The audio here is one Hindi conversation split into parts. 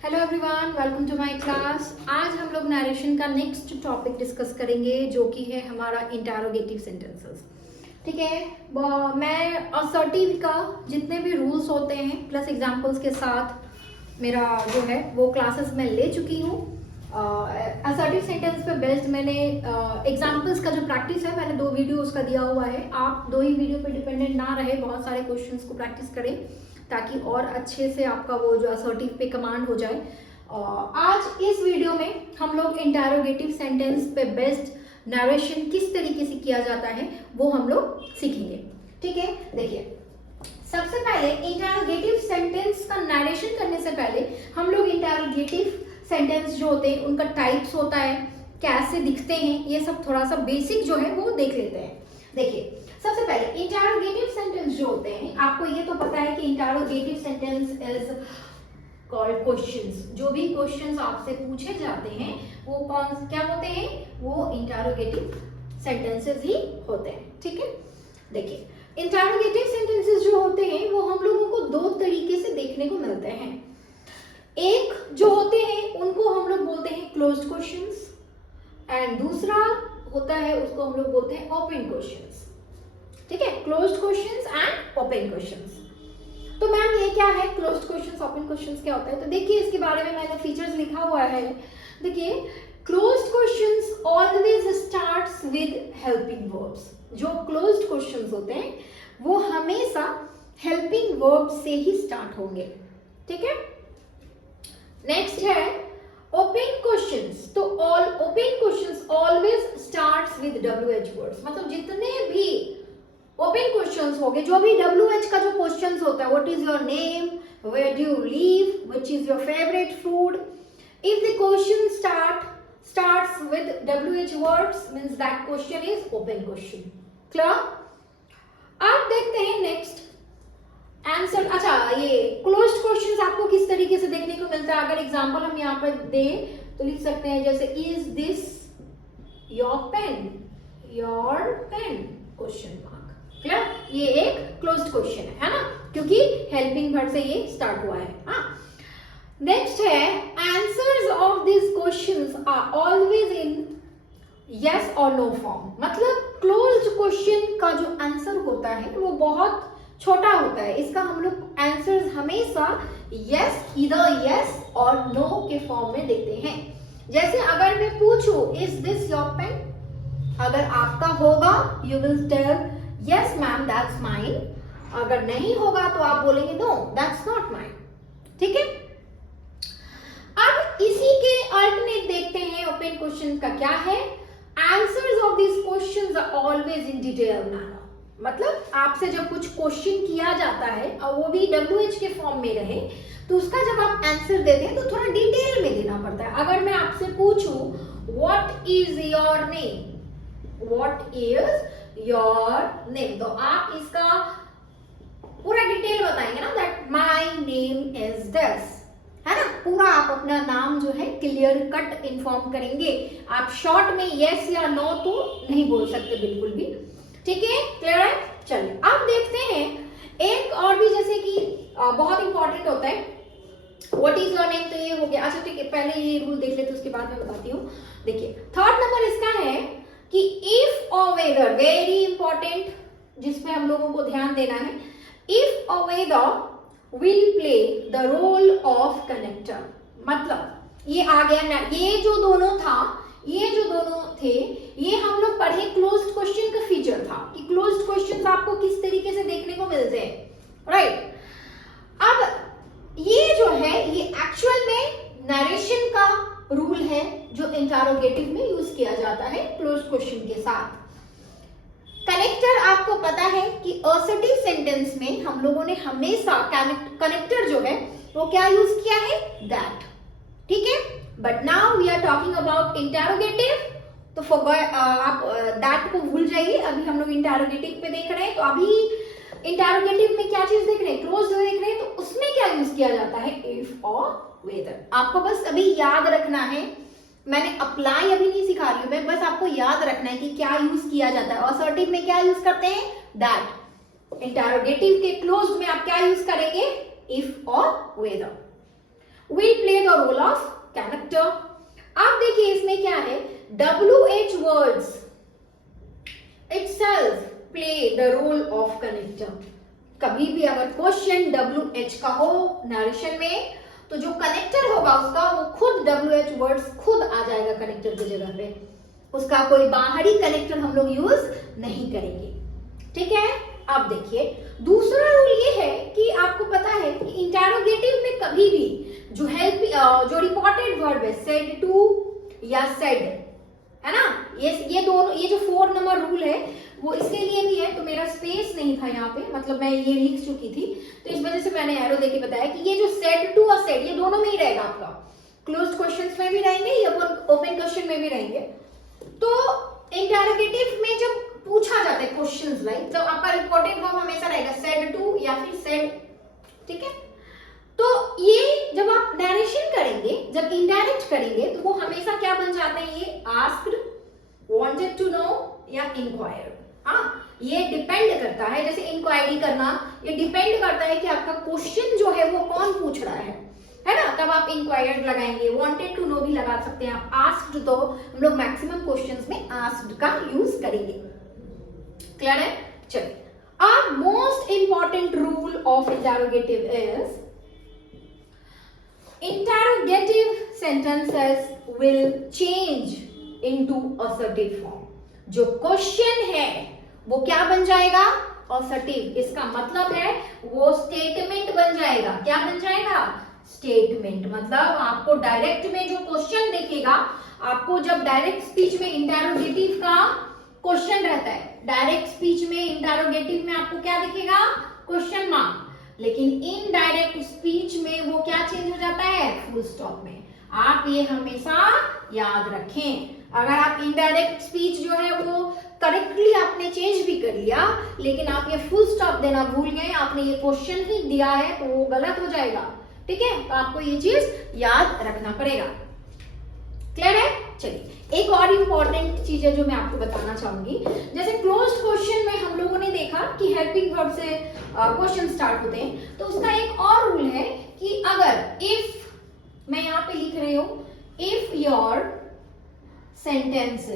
Hello everyone, welcome to my class. आज हम लोग नरेशन का नेक्स्ट टॉपिक डिस्कस करेंगे जो कि है हमारा इंटरोगेटिव सेंटेंसेस। ठीक है, मैं असर्टिव का जितने भी रूल्स होते हैं प्लस एग्जांपल्स के साथ मेरा जो है वो क्लासेस में ले चुकी हूँ। असर्टिव सेंटेंस पे बेस्ड मैंने एग्जांपल्स का जो प्रैक्टिस है मैंने 2 वीडियो उसका दिया हुआ है। आप 2 ही वीडियो पे डिपेंडेंट ना रहे, बहुत सारे क्वेश्चंस को प्रैक्टिस करें ताकि और अच्छे से आपका वो जो असर्टिव पे कमांड हो जाए। आज इस वीडियो में हम लोग इंटरोगेटिव सेंटेंस पे बेस्ड नरेशन किस तरीके से किया जाता है वो हम लोग सीखेंगे। ठीक है, देखिए सबसे पहले इंटरोगेटिव सेंटेंस का नरेशन करने से पहले हम लोग इंटरोगेटिव सेंटेंस जो होते हैं उनका टाइप्स होता है, कैसे दिखते हैं, ये सब थोड़ा सा बेसिक जो है वो देख लेते हैं। देखिए सबसे पहले इंटरोगेटिव सेंटेंस जो होते हैं, आपको ये तो पता है कि interrogative sentence is called questions. जो भी क्वेश्चंस आपसे पूछे जाते हैं वो कौन क्या होते हैं, वो इंटरोगेटिव सेंटेंसेस ही होते हैं। ठीक है, देखिए इंटरोगेटिव सेंटेंसेस जो होते हैं वो हम लोगों को 2 तरीके से देखने को मिलते हैं। एक जो होते हैं उनको हम लोग बोलते हैं क्लोज्ड क्वेश्चंस एंड दूसरा होता है उसको हम लोग बोलते हैं ओपन क्वेश्चंस। ठीक है, closed questions and open questions. तो मैम ये क्या है, क्लोज्ड क्वेश्चंस ओपन क्वेश्चंस क्या होता है? तो देखिए इसके बारे में मैंने फीचर्स लिखा हुआ है। देखिए closed questions always starts with helping verbs. जो क्लोज्ड क्वेश्चंस होते हैं वो हमेशा हेल्पिंग वर्ब से ही स्टार्ट होंगे। ठीक है, नेक्स्ट है ओपन क्वेश्चंस। तो all open questions always starts with WH words. मतलब जितने भी ओपन क्वेश्चंस हो गए, जो भी WH का जो क्वेश्चंस होता है, what is your name, where do you live, which is your favourite food, if the question starts with WH words means that question is open question. Clear? अब देखते हैं नेक्स्ट आंसर। अच्छा, ये क्लोज्ड क्वेश्चंस आपको किस तरीके से देखने को मिलता है? अगर एग्जांपल हम यहाँ पर दें तो लिख सकते हैं जैसे is this your pen, your pen question mark. Clear? ये एक क्लोज्ड क्वेश्चन है ना, क्योंकि हेल्पिंग वर्ब से ये स्टार्ट हुआ है। हाँ, नेक्स्ट है answers of this questions are always in yes और नो फॉर्म। मतलब क्लोज्ड क्वेश्चन का जो आंसर होता है वो बहुत छोटा होता है। इसका हम लोग आंसर्स हमेशा यस, इधर यस और नो के फॉर्म में देते हैं। जैसे अगर मैं पूछूं इज दिस योर पेन, अगर आपका होगा you will tell yes ma'am that's mine. अगर नहीं होगा तो आप बोलेंगे नो दैट्स नॉट माइन। ठीक है, अब इसी के अल्टरनेट देखते हैं ओपन क्वेश्चन का क्या है। Answers of this questions are always in detail manner. मतलब आपसे जब कुछ क्वेश्चन किया जाता है और वो भी WH के फॉर्म में रहे तो उसका जब आप आंसर देते हैं तो थोड़ा डिटेल में देना पड़ता है। अगर मैं आपसे पूछूं what is your name, what is your name, तो आप इसका पूरा डिटेल बताएंगे ना, that my name is this, है ना। पूरा आप अपना नाम जो है क्लियर कट इन्फॉर्म करेंगे। आप शॉर्ट में यस या नो तो नहीं बोल सकते बिल्कुल भी। ठीक है, क्लियर है? चलिए अब देखते हैं एक और भी, जैसे कि बहुत इंपॉर्टेंट होता है व्हाट इज योर नेम, तो ये हो गया। अच्छा ठीक है, पहले ये रूल देख लेते उसके बाद मैं बताती हूँ। देखिए थर्ड नंबर इसका है कि इफ और वेदर, वेरी इंपॉर्टेंट जिसमें हम लोगों को ध्यान देना है। इफ और weather will play the role of connector. मतलब ये आ गया ना, ये जो दोनों था, ये जो दोनों थे, ये हम लोग पढ़े क्लोज्ड क्वेश्चन का फीचर था कि क्लोज्ड क्वेश्चंस आपको किस तरीके से देखने को मिलते हैं, राइट। अब ये जो है ये एक्चुअल में नरेशन का रूल है जो इंटरोगेटिव में यूज किया जाता है क्लोज्ड क्वेश्चन के साथ। कनेक्टर आपको पता है कि असर्टिव सेंटेंस में हम लोगों ने हमेशा कनेक्टर जो है वो क्या यूज किया है, दैट। ठीक है, but now we are talking about interrogative, तो आप दैट को भूल जाइए। अभी हम लोग इंटरोगेटिव पे देख रहे हैं, तो अभी इंटरोगेटिव में क्या चीज देख रहे हैं, क्लोज देख रहे हैं, तो उसमें क्या यूज किया जाता है, इफ और वेदर। आपको बस अभी याद रखना है, मैंने अप्लाई अभी नहीं सिखा रही हूं, मैं बस आपको याद रखना है कि क्या यूज किया जाता है। असर्टिव में क्या यूज करते हैं, दैट। इंटरोगेटिव के क्लोज में आप क्या यूज करेंगे, इफ और weather. will play the role of connector. अब देखिए इसमें क्या है, WH words itself play the role of connector. कभी भी अगर क्वेश्चन WH का हो नरेशन में, तो जो कनेक्टर होगा उसका वो खुद WH वर्ड्स खुद आ जाएगा कनेक्टर की जगह पे, उसका कोई बाहरी कनेक्टर हम लोग यूज नहीं करेंगे, ठीक है। अब देखिए दूसरा रूल ये है कि आपको पता है कि इंटरोगेटिव में कभी भी जो जो रिपोर्टेड वर्ब है सेड टू या सेड, है ना, ये दोनों, ये जो 4 नंबर रूल है वो इसके लिए भी है। तो मेरा स्पेस नहीं था यहाँ पे, मतलब मैं ये लिख चुकी थी, तो इस वजह से मैंने एरो देके बताया कि ये जो सेड टू और सेड ये दोनों में ही रहेगा आपका, क्लोज्ड क्वेश्चंस में भी रहेंगे या ओपन क्वेश्चन में भी रहेंगे। तो इंटरोगेटिव में जब पूछा जाता है क्वेश्चंस लाइक, जब आपका रिपोर्टेड वर्ब हमेशा रहेगा सेड टू या फिर सेड, ठीक है। तो ये जब आप नरेशन करेंगे, जब इनडायरेक्ट करेंगे, तो वो हमेशा क्या बन जाते हैं, ये आस्क्ड, वांटेड टू नो या इंक्वायर्ड। हाँ, ये डिपेंड करता है, जैसे इंक्वायरी करना, ये डिपेंड करता है कि आपका क्वेश्चन जो है वो कौन पूछ रहा है ना, तब आप इंक्वायर्ड लगाएंगे, वांटेड टू नो भी लगा सकते हैं आप। आस्क्ड तो हम लोग मैक्सिमम क्वेश्चंस में आस्क्ड का यूज करेंगे, क्लियर है। चलिए, अब most important rule of interrogative is interrogative sentences will change into assertive form. जो क्वेश्चन है वो क्या बन जाएगा, assertive। इसका मतलब है वो स्टेटमेंट बन जाएगा। क्या बन जाएगा, स्टेटमेंट। मतलब आपको डायरेक्ट में जो क्वेश्चन दिखेगा, आपको जब डायरेक्ट स्पीच में इंटरोगेटिव का क्वेश्चन रहता है, डायरेक्ट स्पीच में इंटरोगेटिव में आपको क्या दिखेगा, क्वेश्चन मार्क। लेकिन इनडायरेक्ट स्पीच में वो क्या चेंज हो जाता है, फुल स्टॉप में। आप ये हमेशा याद रखें। अगर आप इनडायरेक्ट स्पीच जो है वो करेक्टली आपने चेंज भी कर लिया, लेकिन आप ये फुल स्टॉप देना भूल गए, आपने ये क्वेश्चन ही दिया है, तो वो गलत हो जाएगा, ठीक है। तो आपको ये चीज याद रखना पड़ेगा, क्लियर है। चलिए, एक और इंपॉर्टेंट चीज है जो मैं आपको बताना चाहूंगी। जैसे क्लोज्ड क्वेश्चन में हम लोगों ने देखा कि हेल्पिंग वर्ब से क्वेश्चन स्टार्ट होते हैं, तो उसका एक और रूल है कि अगर इफ, मैं यहां पे लिख रही हूं, if your sentence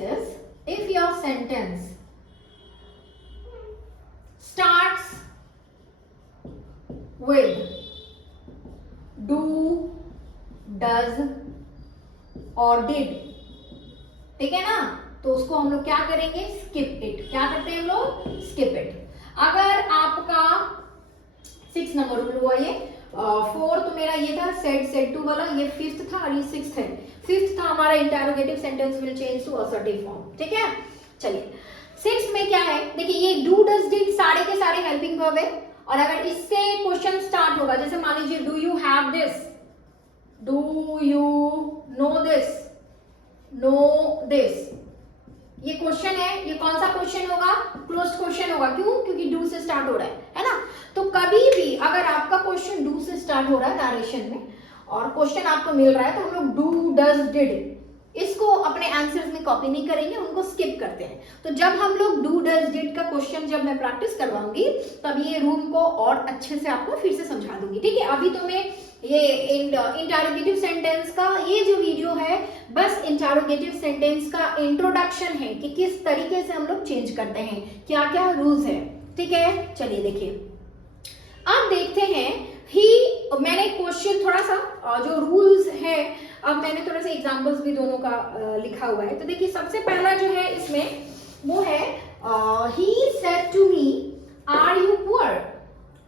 starts with do, does और डिड, ठीक है ना, तो उसको हम लोग क्या करेंगे, स्किप इट। क्या करते हैं हम लोग, स्किप इट। अगर आपका 6 नंबर रूल हुआ, ये 4 तो मेरा ये था सेड टू वाला, ये 5th था और ये 6th है। 5th था हमारा interrogative sentence will change to assertive form, ठीक है। चलिए, 6th में क्या है, देखिए ये डू डज डिड सारे के सारे हेल्पिंग वर्ब है, और अगर इससे क्वेश्चन स्टार्ट होगा, जैसे मान लीजिए do you have this, do you know this, no this, ये क्वेश्चन है, ये कौन सा क्वेश्चन होगा, क्लोज क्वेश्चन होगा। क्यों, क्योंकि डू से स्टार्ट हो रहा है ना। तो कभी भी अगर आपका क्वेश्चन डू से स्टार्ट हो रहा है नरेशन में और क्वेश्चन आपको मिल रहा है, तो हम लोग डू डज डिड इसको अपने आंसर्स में कॉपी नहीं करेंगे, उनको स्किप करते हैं। तो जब हम लोग डू डज डिड का क्वेश्चन जब मैं प्रैक्टिस करवाऊंगी, तब ये रूल को और अच्छे से आपको फिर से समझा दूंगी, ठीक है। अभी तो मैं ये इंटरोगेटिव सेंटेंस का ये जो वीडियो है, बस इंटरोगेटिव सेंटेंस का इंट्रोडक्शन है कि किस तरीके से हम लोग चेंज करते हैं, क्या क्या रूल्स है, ठीक है। चलिए देखिए, अब देखते हैं ही, मैंने क्वेश्चन थोड़ा सा जो रूल्स है, अब मैंने थोड़ा सा एग्जांपल्स भी दोनों का लिखा हुआ है। तो देखिए, सबसे पहला जो है इसमें वो है ही said to me are you poor,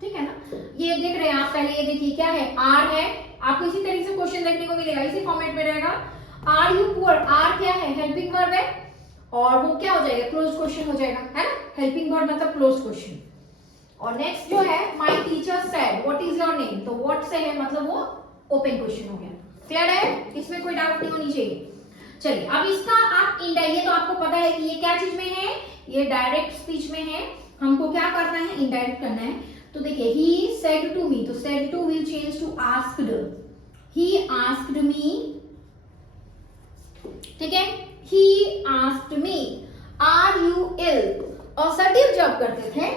ठीक है ना। ये देख रहे हैं आप, पहले ये देखिए क्या है, आर है, आपको इसी तरीके से क्वेश्चन देखने को मिलेगा, इसी फॉर्मेट में रहेगा। आर यू पुअर, आर क्या है, हेल्पिंग वर्ब है, और वो क्या हो जाएगा, क्लोज क्वेश्चन हो जाएगा, है ना। हेल्पिंग वर्ब मतलब क्लोज क्वेश्चन। और नेक्स्ट जो है, my teacher said what is your name, तो व्हाट से है मतलब वो ओपन क्वेश्चन हो गया, क्लियर है, इसमें कोई डाउट नहीं होनी चाहिए। चलिए, अब इसका आप ये तो आपको पता है कि ये क्या चीज में है, ये डायरेक्ट स्पीच में है, हमको क्या करना है, इनडायरेक्ट करना है। तो देखिए, he said to me, तो said to will change to asked, he asked me, ठीक है, he asked me are you ill। Assertive जब करते थे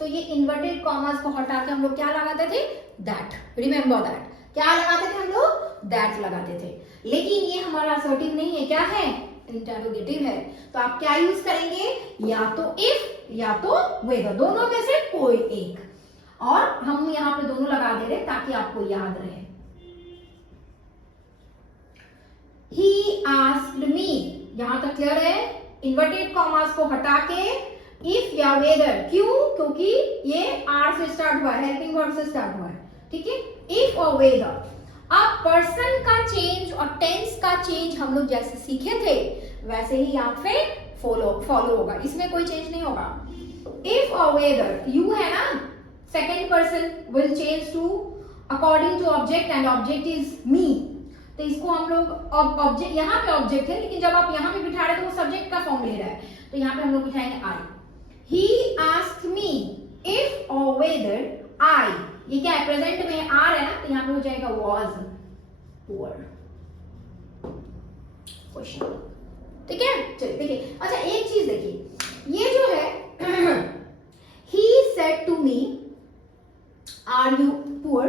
तो ये इन्वर्टेड कॉमास को हटा के हम लोग क्या लगाते थे, that, remember that, क्या लगाते थे हम लोग, दैट लगाते थे। लेकिन ये हमारा असर्टिव नहीं है, क्या है, इंटरोगेटिव है। तो आप क्या यूज करेंगे, या तो इफ या तो वेदर, दोनों में से कोई एक। और हम यहाँ पे दोनों लगा दे रहे ताकि आपको याद रहे। He asked me, यहां तक क्लियर है। इन्वर्टेड कॉमास को हटा के इफ या वेदर, क्यों, क्योंकि ये आर से स्टार्ट हुआ है, हेल्पिंग वर्ब से स्टार्ट हुआ है, ठीक है। इफ और वेदर। अब पर्सन का चेंज और टेंस का चेंज हम लोग जैसे सीखे थे वैसे ही यहाँ पे फॉलो होगा, इसमें कोई चेंज नहीं होगा। इफ और वेदर, यू है ना, second person will change to according to object and object is me. तो इसको हम लोग ऑब्जेक्ट, यहाँ पे ऑब्जेक्ट है लेकिन जब आप यहाँ पे बिठा रहे तो वो सब्जेक्ट का फॉर्म ले रहा है, तो यहाँ पे हम लोग बिठाएंगे आई। ही आस्क्ड मी इफ और वेदर आई, ये क्या है, प्रेजेंट में आर है ना, तो यहाँ पे हो जाएगा वॉज पुअर क्वेश्चन, ठीक है। चलिए देखिए, अच्छा एक चीज देखिए, ये जो है ही said to me are you poor,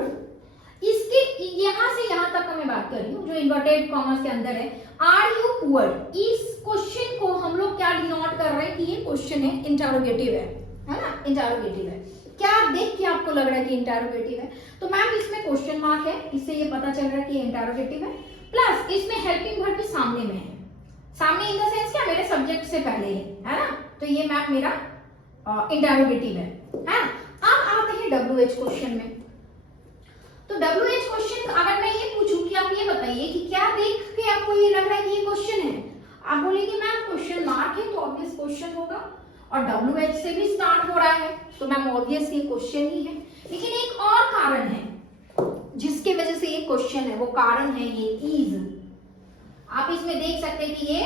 इसके यहां से यहां तक का मैं बात कर रही हूं जो इन्वर्टेड कॉमर्स के अंदर है, आर यू पुअर, इस क्वेश्चन को हम लोग क्या डिनोट कर रहे हैं कि ये क्वेश्चन है, इंटरोगेटिव है ना, इंटरोगेटिव है। क्या देख के आपको लग रहा है कि इंटरोगेटिव है, तो मैम इसमें क्वेश्चन मार्क है, इससे ये पता चल रहा है कि इंटरोगेटिव है, प्लस इसमें हेल्पिंग वर्ब भी सामने में है, सामने इन द सेंस क्या, मेरे सब्जेक्ट से पहले है ना, तो ये मैम मेरा इंटरोगेटिव है ना। अब आते हैं WH क्वेश्चन में। तो WH क्वेश्चन अगर मैं ये पूछूं कि आप ये बताइए कि क्या देख के आपको ये लग रहा है कि ये क्वेश्चन है, आप बोलेंगे मैम क्वेश्चन मार्क है तो ऑब्वियस क्वेश्चन होगा, और WH से भी स्टार्ट हो रहा है तो मैम ऑब्वियस ये क्वेश्चन ही है। लेकिन एक और कारण है जिसके वजह से ये क्वेश्चन है, वो कारण है ये इज। आप इसमें देख सकते हैं कि ये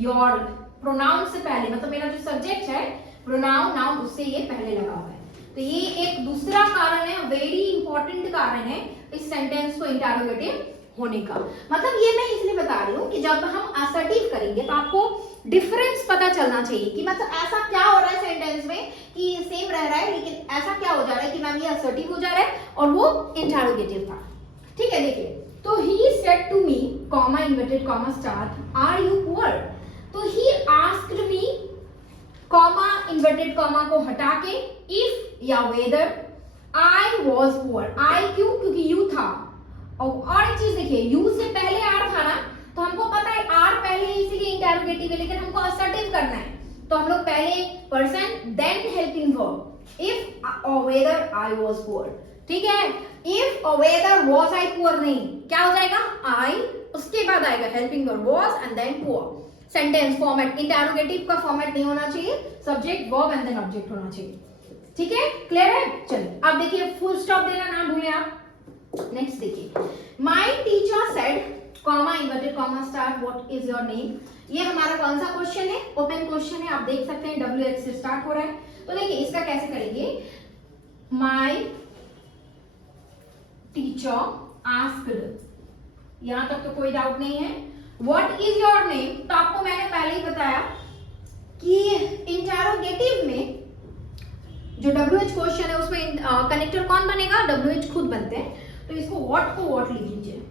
योर प्रोनाउन से पहले, मतलब मेरा जो सब्जेक्ट है प्रोनाउन नाउन उससे ये पहले लगा हुआ है, तो ये एक दूसरा कारण है, वेरी इंपॉर्टेंट कारण है इस सेंटेंस को इंटरोगेटिव होने का। मतलब ये मैं इसलिए बता रही हूँ कि जब हम असर्टिव करेंगे तो आपको डिफरेंस पता चलना चाहिए कि मतलब ऐसा क्या हो रहा है सेंटेंस में कि सेम रह रहा है लेकिन ऐसा क्या हो जा रहा है कि मैम ये असर्टिव हो जा रहा है और वो इंटरोगेटिव था, ठीक है। देखिए, तो he said to me comma inverted comma start are you poor, तो he asked me comma inverted comma को हटा के इफ या whether I was poor, I क्यों, क्योंकि यू था। और एक चीज देखिए, यू से पहले आर था ना, तो हमको पता है आर पहले इसीलिए इंटरोगेटिव है, लेकिन हमको असर्टिव करना है तो हम लोग पहले person then helping verb, if और वेदर आई वॉज पुअर, ठीक है। इफ और वेदर वॉज आई पुअर नहीं, क्या हो जाएगा, आई, उसके बाद आएगा helping verb was and then poor. Sentence format, interrogative का फॉर्मेट नहीं होना चाहिए, subject verb and then object होना चाहिए, ठीक है, क्लियर है। चलिए अब देखिए, फुल स्टॉप देना ना भूलें आप। नेक्स्ट देखिए, my teacher said comma inverted comma start what is your name, ये हमारा कौन सा क्वेश्चन है, ओपन क्वेश्चन है, आप देख सकते हैं WH से स्टार्ट हो रहा है। तो देखिए इसका कैसे करेंगे, माय टीचर आस्क्ड, यहां तक तो कोई डाउट नहीं है। व्हाट इज योर नेम, तो आपको मैंने पहले ही बताया कि इंटरोगेटिव में जो WH क्वेश्चन है उसमें कनेक्टर कौन बनेगा, WH खुद बनते हैं, तो इसको व्हाट को व्हाट लिख लीजिए।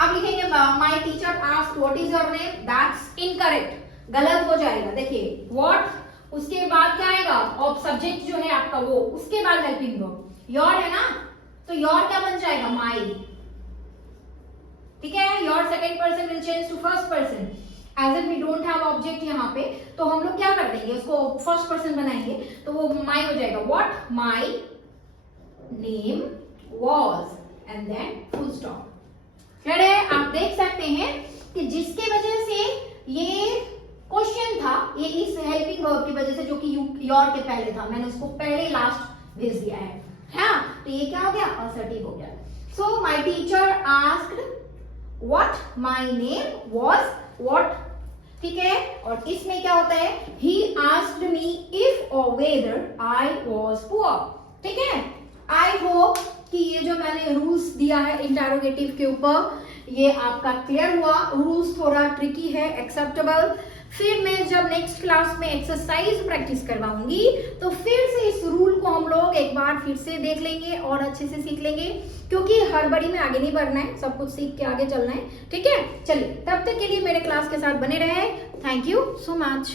अब लिखेंगे my teacher asked what is your name, that's incorrect, गलत हो जाएगा। देखिए व्हाट, उसके बाद क्या आएगा, और सब्जेक्ट जो है आपका वो, उसके बाद हेल्पिंग वर्ब, योर है ना, तो योर क्या बन जाएगा, माय, ठीक है। Your second person will change to first person, as if we don't have object यहाँ पे, तो हम लोग क्या कर देंगे, उसको फर्स्ट पर्सन बनाएंगे, तो वो माय हो जाएगा, what my name was and then full stop. Clear है, आप देख सकते हैं कि जिसके वजह से ये क्वेश्चन था, ये इस हेल्पिंग वर्ब की वजह से जो कि योर के पहले था, मैंने उसको पहले लास्ट भेज दिया है, हाँ, तो ये क्या हो गया, असर्टिव हो गया। So my teacher asked what my name was, what, ठीक है। और इसमें क्या होता है, ही आस्क्ड मी इफ और वेदर आई वॉज पुअर, ठीक है। आई होप कि ये जो मैंने रूल्स दिया है इंटरोगेटिव के ऊपर ये आपका क्लियर हुआ। रूल्स थोड़ा ट्रिकी है, एक्सेप्टेबल, फिर मैं जब नेक्स्ट क्लास में एक्सरसाइज प्रैक्टिस करवाऊंगी तो फिर से इस रूल को हम लोग एक बार फिर से देख लेंगे और अच्छे से सीख लेंगे, क्योंकि हड़बड़ी में आगे नहीं बढ़ना है, सब कुछ सीख के आगे चलना है। ठीक है, चलिए तब तक के लिए मेरे क्लास के साथ बने रहे। Thank you so much.